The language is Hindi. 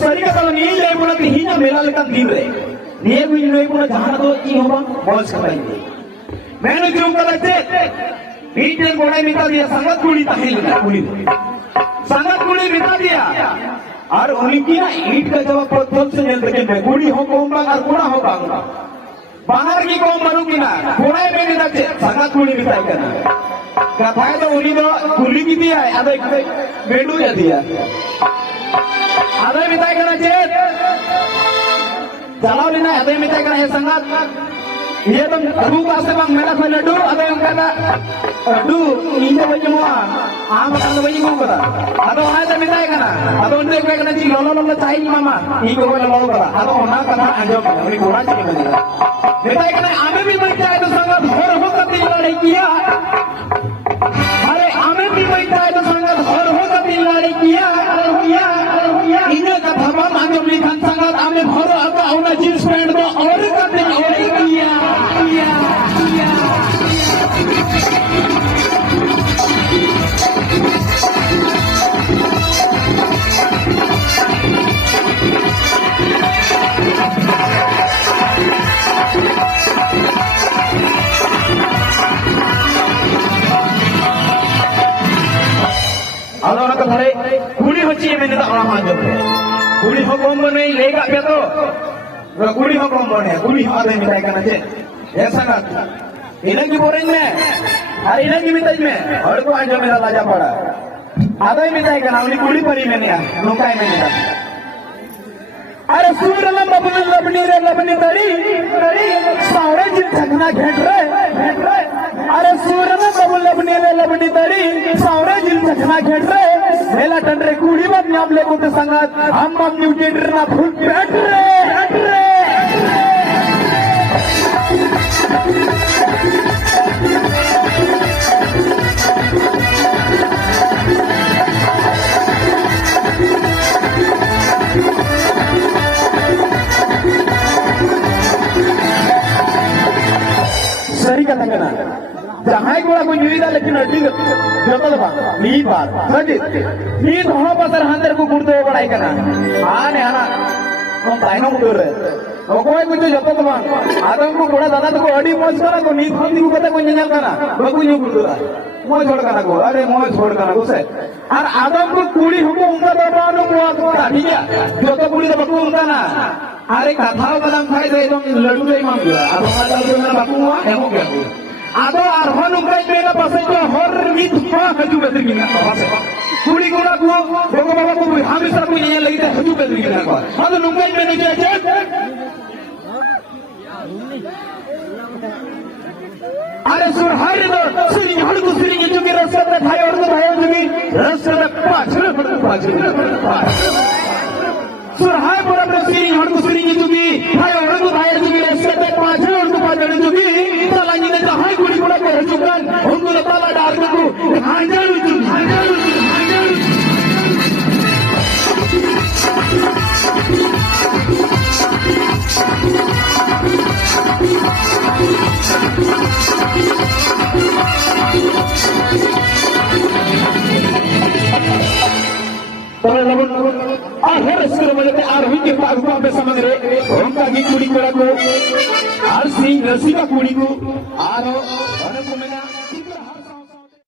सरी का kalau ni lay puna tihinya mela lekan din re ni gue ni puna jahan do i hoba bols katainge मैंने जो कहा थे ईट ने गोड़ा मिटा दिया संगत कुड़ी ताहिल ना कुड़ी संगत कुड़ी मिटा दिया और उनकी ना ईट का जवाब प्रथम से जल्द के में कुड़ी हो कोंबा और कुड़ा हो बांगा बाहर की कौम मरुकी ना कुड़ा में नहीं रखे संगत कुड़ी मिटाई करना क्या भाई तो उन्हीं तो कुड़ी भी दिया है आधे बेडू जा दिया आधे मिटाई करना चाहिए चलाओ लेना आधे मिटाई करना है संगत ये तो अबू का से बंग मेरा कोई लड्डू अबे उनका ना लड्डू इन्हें बच्चे मुआ आम का तो बच्चे मुआ करा अबे उन्हें तो मिलता है क्या अबे उन्हें क्या करना चाहिए लोलो चाहिए मामा ये को कोई लोलो करा अबे उन्हें करा अंजो करा उन्हें कोड़ा चाहिए मिलेगा मिलता है क्या आमे भी मिलता है तो संगत हर हो कभी लड़ाई किया अरे आमे भी मिलता है तो संगत हर हो कभी लड़ाई किया इन्हें का भगवान आगे लिखा संगत आमे भरो अबे उन्हें जींस पैंट दो और कभी और किया अदोना भरे कुड़ी बच्ची मैंने तो आम आजो कुड़ी हो कौन बने लेगा क्या तो कुड़ी हो कौन बने कुड़ी हो आधे मिठाई करना चाहिए ऐसा ना इन्हें की बोरेंगे में अरे इन्हें की मिठाई में और को आजो मेरा लाजा पड़ा आधे मिठाई करना उन्हें कुड़ी परी मैंने नुकाई मैंने अरे सूरला बबली लबनी रे लबनी तरी सारे जिन थकना घेट रहे अरे सूरला बबली लबनी रे लबनी तरी सारे जिन थकना घेट रहे मेला टंडरे कूड़ी बात न्याम ले कोते संगत हम न्यूटेंडर ना फुल बैठ रहे सरी का लगना जहाँ गोड़ा को यूदा लेकिन अड्डी जोतल बा नी बात सजी नी तो हो बसर हंदर को गुड़ते हो बड़ाई करना आने आना हम ताइनो मुड़ रहे वो कोई कुछ जोतल बा आदम को गोड़ा दादा तो को अड्डी मोच करना को नी थंदी को पता को निकल करना वो कुछ नहीं गुड़ता मोच छोड़ करना को अरे मोच छोड़ करना को से और आदम को कुड़ी हमको उनका दबानो को ठीक है जो तो कुड़ी तो बकू उनका ना अरे कथा बदम खाई तो एकदम लड्डू ले मांग गया अब हमारा लड्डू मेरा बापू हुआ है हो गया आदो आरोहण उनका मेरा पासे जो हर नीत हुआ हजू बेहतर गिना पासे कुड़ी गुड़ा को भगवान बाबा को हमेशा कोई नहीं लगी तो हजू बेहतर गिना को आदो नुंगा मैंने क्या चेक अरे सुरहार दो सुरी हड़ को सुरी ये जो कि रस्ते में भाई और तो भाई जो कि रस्ते में पाँच सुरहार पर अपने सुरी हड़ को सुरी ये जो कि भाई और तो भाई जो कि रस्ते में पाँच और तो पाँच जो कि ताला जी ने कहा कुड़ी कुड़ा कर चुकान उनको ताला डाल को हांडल हर स्कूल में आरोही के पागुआ में समझ रहे उनका की कुड़ी को और सिंह रसी का कुड़ी को आरो